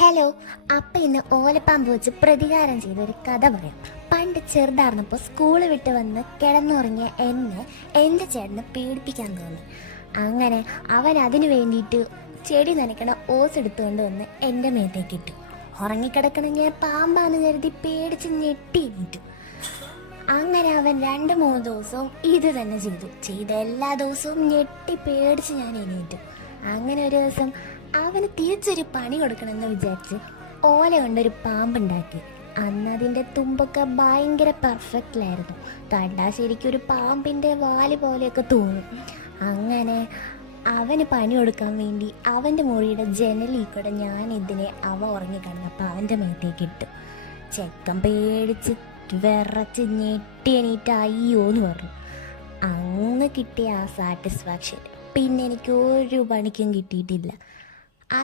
Hello. അപ്പം ഇന്ന് ഓലപ്പാമ്പ് വെച്ച് പ്രതികാരം ചെയ്തൊരു കഥ പറയാം. പണ്ട് ചെറുതായിരുന്നപ്പോൾ സ്കൂൾ വിട്ട് വന്ന് കിടന്നുറങ്ങിയ എന്നെ എൻ്റെ ചേട്ടനെ പേടിപ്പിക്കാൻ തോന്നി. അങ്ങനെ അവൻ അതിനു വേണ്ടിയിട്ട് ചെടി നനയ്ക്കണ ഓസ് എടുത്തുകൊണ്ട് വന്ന് എൻ്റെ മേത്തേക്ക് ഇട്ടു. ഉറങ്ങിക്കിടക്കണ ഞാൻ പാമ്പാന്ന് കരുതി പേടിച്ച് ഞെട്ടി എണീറ്റു. അങ്ങനെ അവൻ 2-3 ദിവസവും ഇത് തന്നെ ചെയ്ത എല്ലാ ദിവസവും ഞെട്ടി പേടിച്ച് ഞാൻ എണീറ്റു. അങ്ങനെ ഒരു ദിവസം അവന് തിരിച്ചൊരു പണി കൊടുക്കണമെന്ന് വിചാരിച്ച് ഓല കൊണ്ടൊരു പാമ്പുണ്ടാക്കി. അന്ന് അതിൻ്റെ തുമ്പൊക്കെ ഭയങ്കര പെർഫെക്റ്റിലായിരുന്നു. കണ്ടാ ശരിക്കും ഒരു പാമ്പിൻ്റെ വാല് പോലെയൊക്കെ തോന്നും. അങ്ങനെ അവന് പണി കൊടുക്കാൻ വേണ്ടി അവൻ്റെ മുറിയുടെ ജനലിൽ കൂടെ ഞാൻ ഇതിനെ ഉറങ്ങിക്കിടന്നപ്പോൾ അവൻ്റെ മേത്തേക്ക് ഇട്ടു. ചെക്കൻ പേടിച്ച് വിറച്ച് ഞെട്ടി എണീറ്റ് അയ്യോ എന്ന് പറഞ്ഞു. അന്ന് കിട്ടിയ ആ സാറ്റിസ്ഫാക്ഷൻ പിന്നെ എനിക്ക് ഒരു പണിക്കും കിട്ടിയിട്ടില്ല.